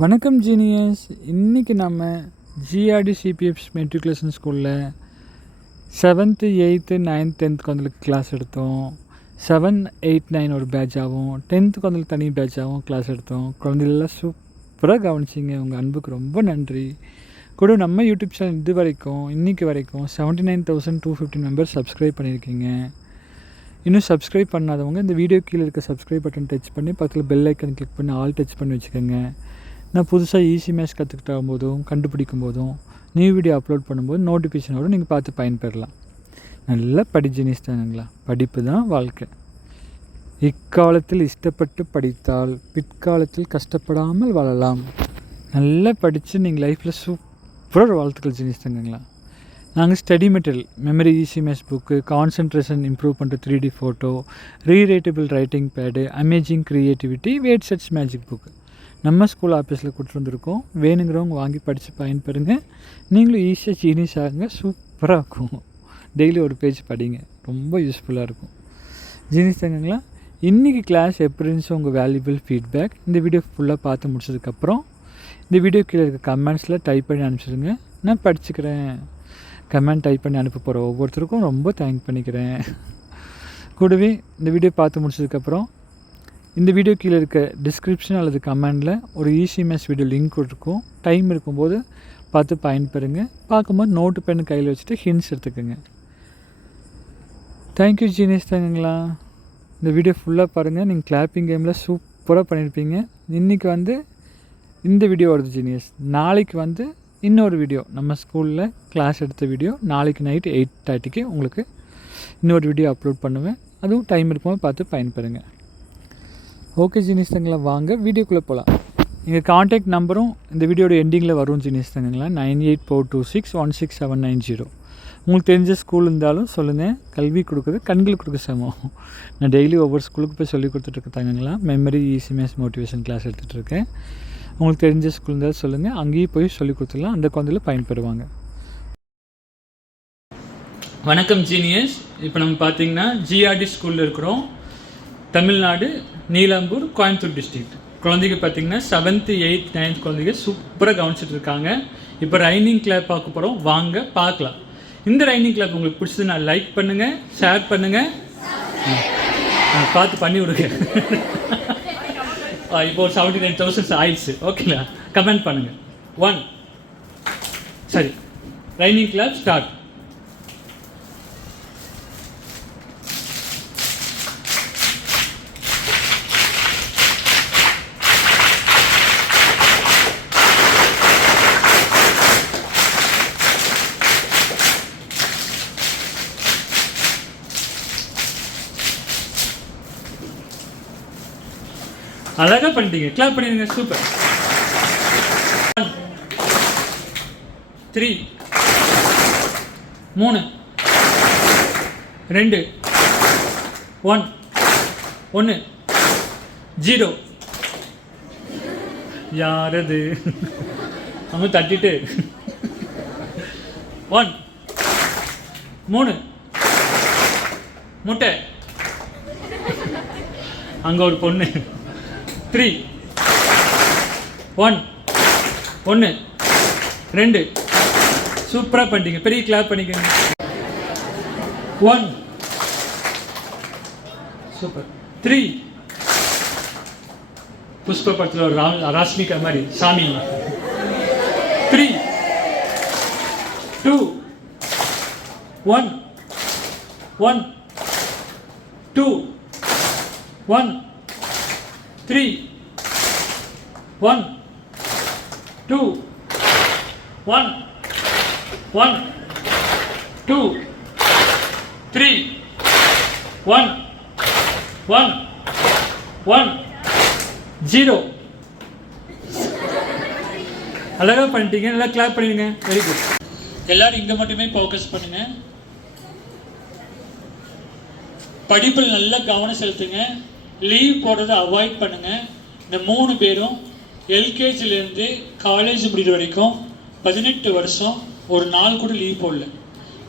வணக்கம் ஜீனியஸ் இன்றைக்கி நம்ம ஜிஆர்டி சிபிஎஃப் மெட்ரிகுலேஷன் ஸ்கூலில் செவன்த்து எயித்து நைன்த் டென்த் குழந்தைகளுக்கு கிளாஸ் எடுத்தோம். செவன் எயிட் நைன் ஒரு பேட்சாகவும் டென்த்து குழந்தைகளுக்கு தனி பேட்சாகவும் கிளாஸ் எடுத்தோம். குழந்தைகளெல்லாம் சூப்பராக கவனிச்சிங்க. உங்கள் அன்புக்கு ரொம்ப நன்றி. கூட நம்ம யூடியூப் சேனல் இது வரைக்கும் இன்றைக்கி வரைக்கும் seventy nine thousand two fifty members subscribe பண்ணியிருக்கீங்க. இன்னும் சப்ஸ்கிரைப் பண்ணாதவங்க இந்த வீடியோ கீழே இருக்க சப்ஸ்கிரைப் பட்டன் டச் பண்ணி பக்கத்தில் பெல் ஐக்கன் கிளிக் பண்ணி ஆல் டச் பண்ணி வச்சுக்கோங்க. நான் புதுசாக ஈஸி மேட்ச் கற்றுக்கிட்ட போதும் கண்டுபிடிக்கும் போதும் நியூ வீடியோ அப்லோட் பண்ணும்போது நோட்டிஃபிகேஷனோட நீங்கள் பார்த்து பயன்பெறலாம். நல்லா படிஜினிஸ் தானுங்களா படிப்பு தான் வாழ்க்கை. இக்காலத்தில் இஷ்டப்பட்டு படித்தால் பிற்காலத்தில் கஷ்டப்படாமல் வாழலாம். நல்லா படித்து நீங்கள் லைஃப்பில் சூப்பராக வாழ்த்துக்கள் ஜீனிஸ் தாங்கங்களா நாங்கள் study material memory easy maze book concentration improve பண்ணுற three D photo rewritable writing pad amazing creativity word sets magic book நம்ம ஸ்கூல் ஆஃபீஸில் கொடுத்துருந்துருக்கோம். வேணுங்கிறவங்க வாங்கி படித்து பயன்பெறுங்க. நீங்களும் ஈஸியாக சீனிஸ் ஆகுங்க. சூப்பராக இருக்கும். டெய்லி ஒரு பேஜ் படிங்க. ரொம்ப யூஸ்ஃபுல்லாக இருக்கும். ஜீனிஸ் தங்கங்களா இன்றைக்கி கிளாஸ் எப்படி இருந்துச்சு? உங்கள் வேல்யூபிள் ஃபீட்பேக் இந்த வீடியோ ஃபுல்லாக பார்த்து முடிச்சதுக்கப்புறம் இந்த வீடியோ கீழே இருக்க கமெண்ட்ஸில் டைப் பண்ணி அனுப்பிச்சிடுங்க. நான் படிச்சுக்கிறேன். கமெண்ட் டைப் பண்ணி அனுப்ப போகிற ஒவ்வொருத்தருக்கும் ரொம்ப தேங்க் பண்ணிக்கிறேன். கூடவே இந்த வீடியோ பார்த்து முடிச்சதுக்கப்புறம் இந்த வீடியோ கீழே இருக்க டிஸ்கிரிப்ஷன் அல்லது கமெண்டில் ஒரு ஈஸி மேஸ் வீடியோ லிங்க் இருக்கும். டைம் இருக்கும்போது பார்த்து பயன்பெறுங்க. பார்க்கும்போது நோட்டு பென் கையில் வச்சுட்டு ஹிண்ட்ஸ் எடுத்துக்கோங்க. தேங்க்யூ ஜீனியஸ் தாங்கங்களா. இந்த வீடியோ ஃபுல்லாக பாருங்கள் நீங்கள் கிளாப்பிங் கேமில் சூப்பராக பண்ணியிருப்பீங்க இன்றைக்கி வந்து இந்த வீடியோ வருது ஜீனியஸ் நாளைக்கு வந்து இன்னொரு வீடியோ நம்ம ஸ்கூலில் கிளாஸ் எடுத்த வீடியோ நாளைக்கு நைட் எயிட் தேர்ட்டிக்கு உங்களுக்கு இன்னொரு வீடியோ அப்லோட் பண்ணுவேன். அதுவும் டைம் இருக்கும்போது பார்த்து பயன்பெறுங்க. ஓகே ஜீனிஸ் தங்களா வாங்க வீடியோக்குள்ளே போகலாம் எங்கள் காண்டாக்ட் நம்பரும் இந்த வீடியோட எண்டிங்கில் வரும் genius தங்களா nine eight four two six one six seven nine zero. உங்களுக்கு தெரிஞ்ச ஸ்கூல் இருந்தாலும் சொல்லுங்கள் கல்வி கொடுக்குறது கண்களுக்கு கொடுக்க சமம் நான் டெய்லி ஒவ்வொரு ஸ்கூலுக்கு போய் சொல்லி கொடுத்துட்ருக்க தங்கங்களா மெமரி இசிஎம்எஸ் மோட்டிவேஷன் கிளாஸ் எடுத்துகிட்ருக்கேன் உங்களுக்கு தெரிஞ்ச ஸ்கூல் இருந்தாலும் சொல்லுங்கள் அங்கேயும் போய் சொல்லி கொடுத்துடலாம் அந்த குழந்தையில பயன்பெறுவாங்க. வணக்கம் ஜீனியஸ். இப்போ நம்ம பார்த்தீங்கன்னா ஜிஆர்டி ஸ்கூலில் இருக்கிறோம். தமிழ்நாடு நீலாம்பூர் கோயம்புத்தூர் டிஸ்ட்ரிக்ட் குழந்தைங்க பார்த்தீங்கன்னா செவன்த்து எயித் நைன்த் குழந்தைங்க சூப்பராக கவனிச்சிட்டு இருக்காங்க. இப்போ ரைனிங் கிளாப் பார்க்க போகிறோம் வாங்க பார்க்கலாம். இந்த ரைனிங் கிளாப் உங்களுக்கு பிடிச்சதுன்னா லைக் பண்ணுங்கள் ஷேர் பண்ணுங்கள் பார்த்து பண்ணி விடுங்க. இப்போ ஒரு செவன்டி நைன் தௌசண்ட்ஸ் ஆயிடுச்சு. ஓகேங்களா? கமெண்ட் பண்ணுங்கள் ஒன் சரி. ரைனிங் கிளாப் ஸ்டார்ட் அழகாக பண்ணிட்டீங்க. கிளாப் பண்ணிடுங்க. சூப்பர் த்ரீ மூணு ரெண்டு ஒன் ஒன்று ஜீரோ யாரது? அவங்க தட்டிட்டு. ஒன் மூணு முட்டை. அங்கே ஒரு பொண்ணு. த்ரீ. ஒன். ஒன்று ரெண்டு. சூப்பராக பண்ணிட்டீங்க பெரிய கிளாப் பண்ணிக்கோங்க. ஒன். சூப்பர். த்ரீ. புஷ்ப படத்தில் ஒரு ராம் ராஷ்மிகா மாதிரி சாமி three. Two. One. One. Two. One. Three one two one one two three one one one zero அழகாக பண்ணிட்டீங்க? நல்லா கிளாப் பண்ணிடுங்க. வெரி குட் எல்லாரும் இங்கே மட்டுமே ஃபோக்கஸ் பண்ணுங்க. படிப்பில் நல்லா கவனம் செலுத்துங்க. லீவ் போடுறதை அவாய்ட் பண்ணுங்கள் இந்த மூணு பேரும் எல்கேஜிலேருந்து காலேஜ் முடிகிற வரைக்கும் பதினெட்டு வருஷம் ஒரு நாள் கூட லீவ் போடல.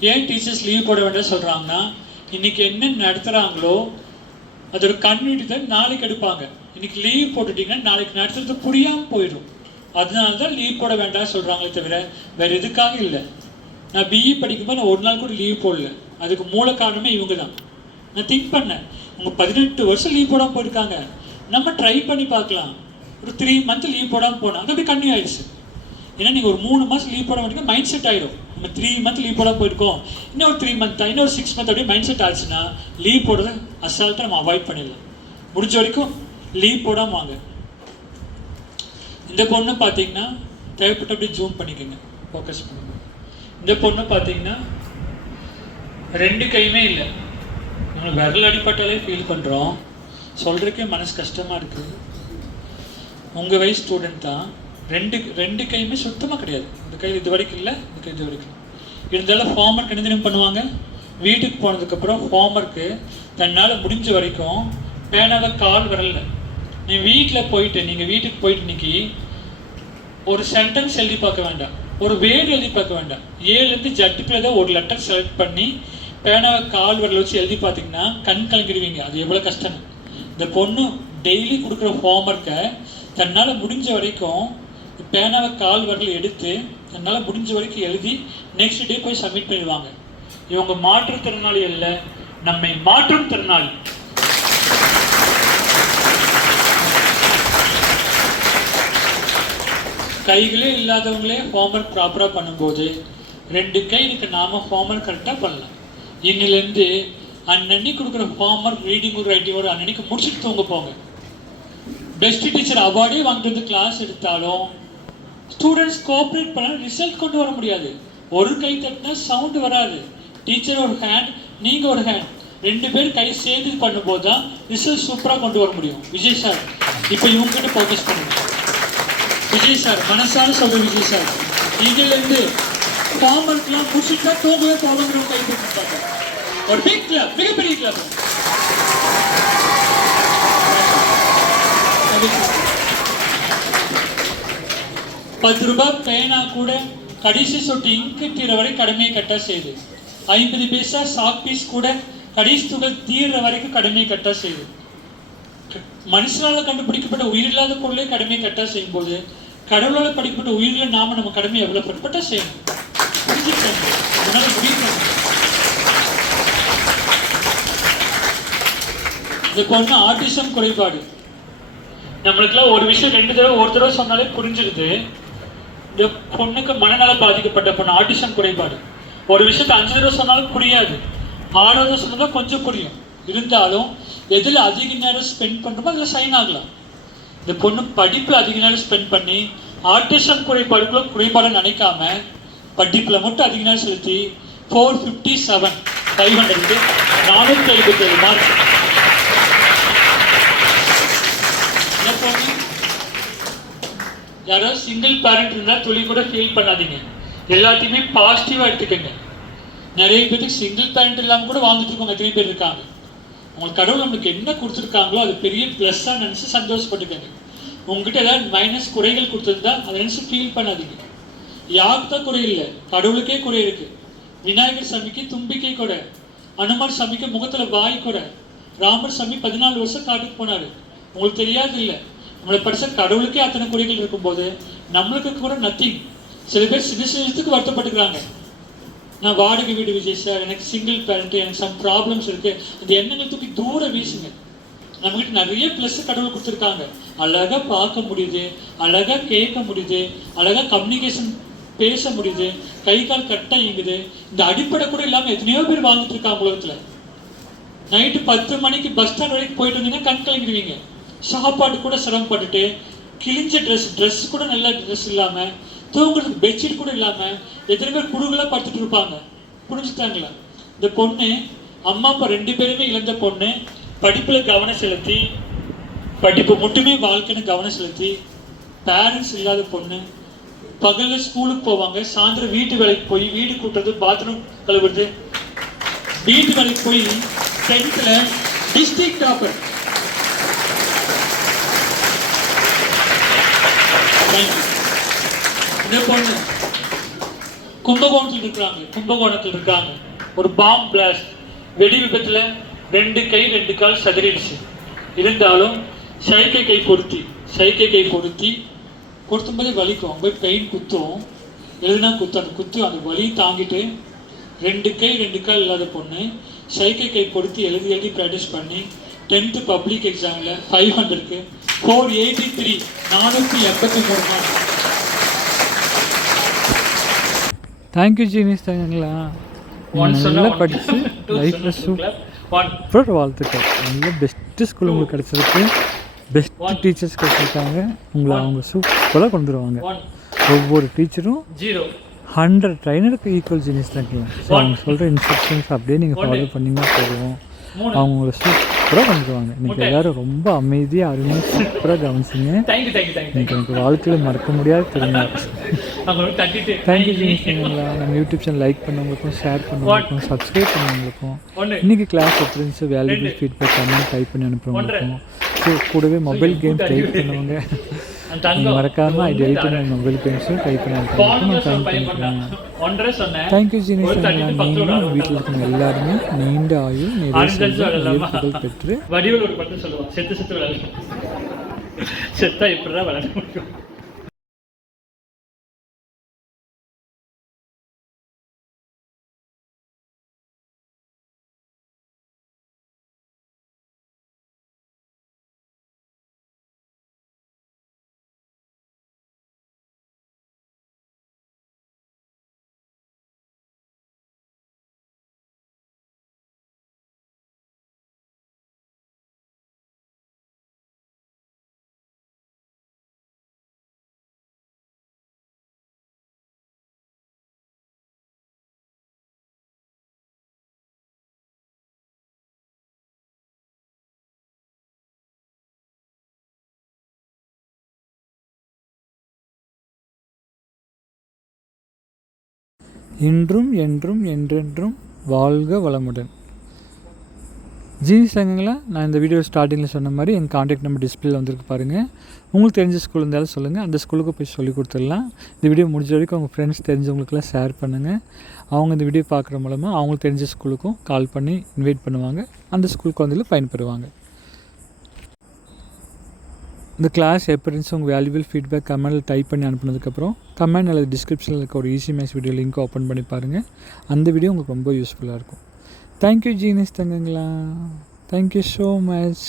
ஏன் டீச்சர்ஸ் லீவ் போட வேண்டாம் சொல்கிறாங்கன்னா இன்றைக்கி என்ன நடத்துகிறாங்களோ அது ஒரு கன்வீனியத்தை நாளைக்கு எடுப்பாங்க. இன்றைக்கி லீவ் போட்டுட்டிங்கன்னா நாளைக்கு நடத்துறது புரியாமல் போயிடும். அதனால தான் லீவ் போட வேண்டாம்னு சொல்கிறாங்களே தவிர வேறு எதுக்காக இல்லை. நான் பிஇ படிக்கும்போது நான் ஒரு நாள் கூட லீவ் போடல. அதுக்கு மூல காரணமே இவங்க தான். நான் திங்க் பண்ணேன். உங்கள் பதினெட்டு வருஷம் லீவ் போடாமல் போயிருக்காங்க. நம்ம ட்ரை பண்ணி பார்க்கலாம். ஒரு த்ரீ மந்த் லீவ் போடாமல் போனோம் அங்கே போய் கன்னியூ ஆயிடுச்சு. ஏன்னா நீங்கள் ஒரு மூணு மாதம் லீவ் போட மாட்டீங்க மைண்ட் செட் ஆகிடும் நம்ம த்ரீ மந்த் லீவ் போட போயிருக்கோம். இன்னொரு த்ரீ மந்த் இன்னொரு சிக்ஸ் மந்த் அப்படியே மைண்ட் செட் ஆச்சுன்னா லீவ் போடுறது அசால்ட்டாக நம்ம அவாய்ட் பண்ணிடலாம். முடிஞ்ச வரைக்கும் லீவ் போடாமல் வாங்க. இந்த பொண்ணு பார்த்தீங்கன்னா தேவைப்பட்ட அப்படியே ஜூம் பண்ணிக்கோங்க. ஃபோக்கஸ் பண்ணுங்க. இந்த பொண்ணு பார்த்தீங்கன்னா ரெண்டு கையுமே இல்லை. நம்ம விரல் அடிப்பட்டாலே ஃபீல் பண்ணுறோம் சொல்கிறதுக்கே மனசு கஷ்டமாக இருக்குது உங்கள் வயசு ஸ்டூடெண்ட் தான். ரெண்டு ரெண்டு கையுமே சுத்தமாக கிடையாது. இந்த கை இது வரைக்கும் இல்லை இந்த கை இது வரைக்கும் இருந்தாலும் ஹோம் ஒர்க் என்ன தெரியுமா பண்ணுவாங்க. வீட்டுக்கு போனதுக்கப்புறம் ஹோம் ஒர்க்கு தன்னால் முடிஞ்ச வரைக்கும் பேனாவை கால் வரல நீ வீட்டில் போயிட்டு நீங்கள் வீட்டுக்கு போயிட்டு இன்னைக்கு ஒரு சென்டென்ஸ் எழுதி பார்க்க வேண்டாம். ஒரு வேர்டு எழுதி பார்க்க வேண்டாம். ஏழுலேருந்து ஜட்டுக்குள்ள தான் ஒரு லெட்டர் செலக்ட் பண்ணி பேனாவை கால் வரல வச்சு எழுதி பார்த்தீங்கன்னா கண் கலங்கிடுவீங்க. அது எவ்வளோ கஷ்டம். இந்த பொண்ணு டெய்லி கொடுக்குற ஹோம்ஒர்க்கை தன்னால் முடிஞ்ச வரைக்கும் பேனாவை கால் வரல எடுத்து தன்னால் முடிஞ்ச வரைக்கும் எழுதி நெக்ஸ்ட் டே போய் சப்மிட் பண்ணிடுவாங்க. இவங்க மாற்றுத்திறனாளி அல்ல நம்மை மாற்றும் திறனாளி. கைகளே இல்லாதவங்களே ஹோம்ஒர்க் ப்ராப்பராக பண்ணும்போது ரெண்டு கை நாம் நாம ஹோம்ஒர்க் கரெக்டாக பண்ணலாம். இன்னிலேருந்து அன்னன்னைக்கு கொடுக்குற ஹோம்ஒர்க் ரீடிங் ஒரு ரைட்டிங் ஒரு அன்னன்னைக்கு முடிச்சுட்டு தூங்க போங்க. பெஸ்ட் டீச்சர் அவார்டே வாங்கிட்டு வந்து கிளாஸ் எடுத்தாலும் ஸ்டூடெண்ட்ஸ் கோஆப்ரேட் பண்ண ரிசல்ட் கொண்டு வர முடியாது. ஒரு கை தட்டினா சவுண்ட் வராது. டீச்சர் ஒரு ஹேண்ட் நீங்கள் ஒரு ஹேண்ட் ரெண்டு பேர் கை சேர்ந்து பண்ணும்போது தான் ரிசல்ட் சூப்பராக கொண்டு வர முடியும். விஜய் சார் இப்போ இவங்ககிட்ட ஃபோக்கஸ் பண்ணுங்க. விஜய் சார் மனசான சொல்ற விஜய் சார் இதிலிருந்து ஹோம்ஒர்க்லாம் முடிச்சுட்டு தான் தூங்கவே போகணுங்கிற கை கொடுத்துருப்பாங்க ஒரு பிக் கிளப் மிகப்பெரிய கிளப் பத்து ரூபாய் பேனா கூட கடைசி சொட்டு இங்கு தீர வரை கடமையை கட்ட செய்து. ஐம்பது பைசா சாக் பீஸ் கூட கடைசி துகள் தீர்ற வரைக்கும் கடமையை கட்ட செய்து. மனுஷனால கண்டுபிடிக்கப்பட்ட உயிரில்லாத பொருளே கடமையை கட்டா செய்யும் போது கடவுளால் படிக்கப்பட்ட உயிரில் நாம நம்ம கடமையை எவ்வளவு செய்யணும்? புரிஞ்சுக்கணும் உன்னால முடியும் இந்த பொண்ணு ஆட்டிசம் குறைபாடு நம்மளுக்குலாம் ஒரு விஷயம் ரெண்டு தடவை ஒரு தடவை சொன்னாலே புரிஞ்சிருது. இந்த பொண்ணுக்கு மனநல பாதிக்கப்பட்ட பொண்ணு ஆர்டிசம் குறைபாடு. ஒரு விஷயத்தை அஞ்சு தடவை சொன்னாலும் புரியாது. ஆறாவது சொன்னதான் கொஞ்சம் புரியும். இருந்தாலும் எதில் அதிக நேரம் ஸ்பெண்ட் பண்ணுறோமோ அதில் சைன் ஆகலாம். இந்த பொண்ணு படிப்பு அதிக நேரம் ஸ்பெண்ட் பண்ணி ஆர்டிசம் குறைபாடுக்குள்ள குறைபாடு நினைக்காம படிப்பில் மட்டும் அதிக செலுத்தி ஃபோர் ஃபிஃப்டி செவன் ஃபைவ் ஹண்ட்ரடுக்கு நானூற்றி ஐம்பத்தேழு மார்க் யாராவது சிங்கிள் பேரண்ட் இருந்தால் துளி கூட ஃபீல் பண்ணாதீங்க. எல்லாத்தையுமே பாசிட்டிவாக எடுத்துக்கோங்க. நிறைய பேருக்கு சிங்கிள் பேரண்ட் இல்லாமல் கூட வாழ்ந்துட்டு இருக்கவங்க எத்தனை பேர் இருக்காங்க? உங்களுக்கு கடவுள் நம்மளுக்கு என்ன கொடுத்துருக்காங்களோ அது பெரிய ப்ளஸ்ஸாக நினச்சி சந்தோஷப்பட்டுக்கங்க. உங்ககிட்ட ஏதாவது மைனஸ் குறைகள் கொடுத்துருந்தா அதை நினச்சி ஃபீல் பண்ணாதீங்க. யாருக்கு தான் குறை இல்லை? கடவுளுக்கே குறை இருக்கு. விநாயகர் சாமிக்கு தும்பிக்கை கூட. அனுமார் சாமிக்கு முகத்துல வாய் கூட. ராமர் சாமி பதினாலு வருஷம் காட்டுக்கு போனாரு. உங்களுக்கு தெரியாது இல்லை. நம்மளை படிச்ச கடவுளுக்கே அத்தனை குறைகள் இருக்கும்போது நம்மளுக்கு கூட நத்திங் சில பேர் சின்ன சின்னத்துக்கு வருத்தப்பட்டுக்கிறாங்க. நான் வாடகை வீடு விஜய் சார் எனக்கு சிங்கிள் பேரண்ட் எனக்கு சம் ப்ராப்ளம்ஸ் இருக்கு. அந்த எண்ணங்கள் தூக்கி தூர வீசுங்க. நம்மகிட்ட நிறைய ப்ளஸ் கடவுள் கொடுத்துருக்காங்க. அழகாக பார்க்க முடியுது அழகாக கேட்க முடியுது அழகா கம்யூனிகேஷன் பேச முடியுது கை கால் கட்டா இயங்குது இந்த அடிப்படை கூட இல்லாமல் எத்தனையோ பேர் வாழ்ந்துட்டு இருக்காங்க உலகத்தில். நைட்டு பத்து மணிக்கு பஸ் ஸ்டாண்ட் வரைக்கும் போயிட்டு வந்தீங்கன்னா கண் கலங்கிடுவீங்க. சாப்பாடு கூட சிரமப்பட்டுட்டு கிழிஞ்ச ட்ரெஸ் ட்ரெஸ் கூட நல்ல ட்ரெஸ் இல்லாமல் தூங்குறதுக்கு பெட்ஷீட் கூட இல்லாமல் எத்தனை பேர் குடுகளா படுத்துட்டு இருப்பாங்க. புரிஞ்சுட்டாங்களா? இந்த பொண்ணு அம்மா அப்பா ரெண்டு பேருமே இழந்த பொண்ணு படிப்பில் கவனம் செலுத்தி படிப்பு மட்டுமே வாழ்க்கைன்னு கவனம் செலுத்தி பேரண்ட்ஸ் இல்லாத பொண்ணு பகல்ல ஸ்கூலுக்கு போவாங்க சாயந்தரம் வீட்டு வேலைக்கு போய் வீடு கூட்டுறது பாத்ரூம் கழுவுறது. வீட்டு வேலைக்கு போய் டென்த்ல டிஸ்ட்ரிக்ட் டாப்பர் இந்த பொண்ணு கும்பகோணத்தில் இருக்கிறாங்க கும்பகோணத்தில் இருக்காங்க. ஒரு பாம் பிளாஸ்ட் வெடி விபத்துல ரெண்டு கை ரெண்டு கால் சதறிடுச்சு. இருந்தாலும் சைக்கை கை பொருத்தி சைக்கை கை பொருத்தி கொடுத்தும் போதே வலிக்கும். போய் பெயின் குத்தும். எழுதுனா குத்து. அந்த குத்து அந்த வலி தாங்கிட்டு ரெண்டு கை ரெண்டு கால் இல்லாத பொண்ணு சைக்கிள் கை பொருத்தி எழுதி எழுதி ப்ராக்டிஸ் பண்ணி டென்த்து பப்ளிக் எக்ஸாமில் ஃபைவ் ஹண்ட்ரட்க்கு ஃபோர் எயிட்டி த்ரீ நானூற்றி எண்பத்தி மூணு மார்க் தேங்க்யூ ஜீனிஸ் தாங்களா நல்லா படித்து லைஃப்பில் சூப்பர் வாழ்த்துக்கள். நல்ல பெஸ்ட்டு ஸ்கூல் உங்களுக்கு கிடச்சிருக்கு. பெஸ்ட்டு டீச்சர்ஸ் கிடச்சிருக்காங்க உங்களை அவங்க சூப்பராக கொண்டு வருவாங்க. ஒவ்வொரு டீச்சரும் ஹண்ட்ரட் ட்ரைனருக்கு ஈக்குவல் ஜீனிஸ் தாங்க ஸோ அவங்க சொல்கிற இன்ஸ்ட்ரக்ஷன்ஸ் அப்படியே நீங்கள் ஃபாலோ பண்ணிங்கன்னா போதும். மூணு. அவங்க உங்களை சூப்பராக கொண்டுருவாங்க இன்னைக்கு எல்லாரும் ரொம்ப அமைதியாக அருமையாக சூப்பராக கவனிச்சிங்க. இன்னைக்கு எனக்கு வாழ்க்கையில் மறக்க முடியாத திரும்ப தேங்க்யூ ஜீனிஸ் தாங்களா நம்ம யூடியூப் சேனல் லைக் பண்ணவங்களுக்கும் ஷேர் பண்ணவங்களுக்கும் சப்ஸ்கிரைப் பண்ணவங்களுக்கும். ஒன்று. இன்னைக்கு கிளாஸ் எப்படி இருந்துச்சு? வேல்யூபிள் ஃபீட்பேக் கமெண்ட் டைப் பண்ணி அனுப்புறவங்களுக்கும். ஸோ கூடவே மொபைல் கேம் டைப் பண்ணவங்க. மறக்காமல் ஐ டெலிட் பண்ண மொபைல் கேம்ஸும் டைப் பண்ணி தேங்க்யூ பத்து நீங்களும் வீட்டில் இருக்கிற எல்லாருமே நீண்ட ஆயுள் நிறைய பெற்று வடிவில் ஒரு பட்டு சொல்லுவான். செத்து செத்து விளையாடு. செத்தா எப்படிதான் விளையாட முடியும். இன்றும் என்றும் என்றென்றும் வாழ்க வளமுடன். ஜீனிஸ் சங்கங்களா நான் இந்த வீடியோ ஸ்டார்டிங்கில் சொன்ன மாதிரி என் காண்டாக்ட் நம்பர் டிஸ்பிளேல வந்திருக்கு பாருங்கள் உங்களுக்கு தெரிஞ்ச ஸ்கூல் இருந்தாலும் சொல்லுங்கள் அந்த ஸ்கூலுக்கு போய் சொல்லி கொடுத்துடலாம். இந்த வீடியோ முடிஞ்ச வரைக்கும் உங்கள் ஃப்ரெண்ட்ஸ் தெரிஞ்சவங்களுக்குலாம் ஷேர் பண்ணுங்கள் அவங்க இந்த வீடியோ பார்க்குற மூலமாக அவங்களுக்கு தெரிஞ்ச ஸ்கூலுக்கும் கால் பண்ணி இன்வைட் பண்ணுவாங்க. அந்த ஸ்கூல் குழந்தைகளும் பயன்பெறுவாங்க. இந்த கிளாஸ் எப்படி இருந்துச்சு உங்கள் வேல்யூபிள் ஃபீட்பேக் கமெண்டில் டைப் பண்ணி அனுப்புனதுக்கப்புறம் கமெண்ட் அல்லது டிஸ்கிரிப்ஷனில் இருக்க ஒரு easy maths video link open பண்ணி பாருங்கள் அந்த வீடியோ உங்களுக்கு ரொம்ப யூஸ்ஃபுல்லாக இருக்கும். Thank you geniuses தங்கங்களா. Thank you so much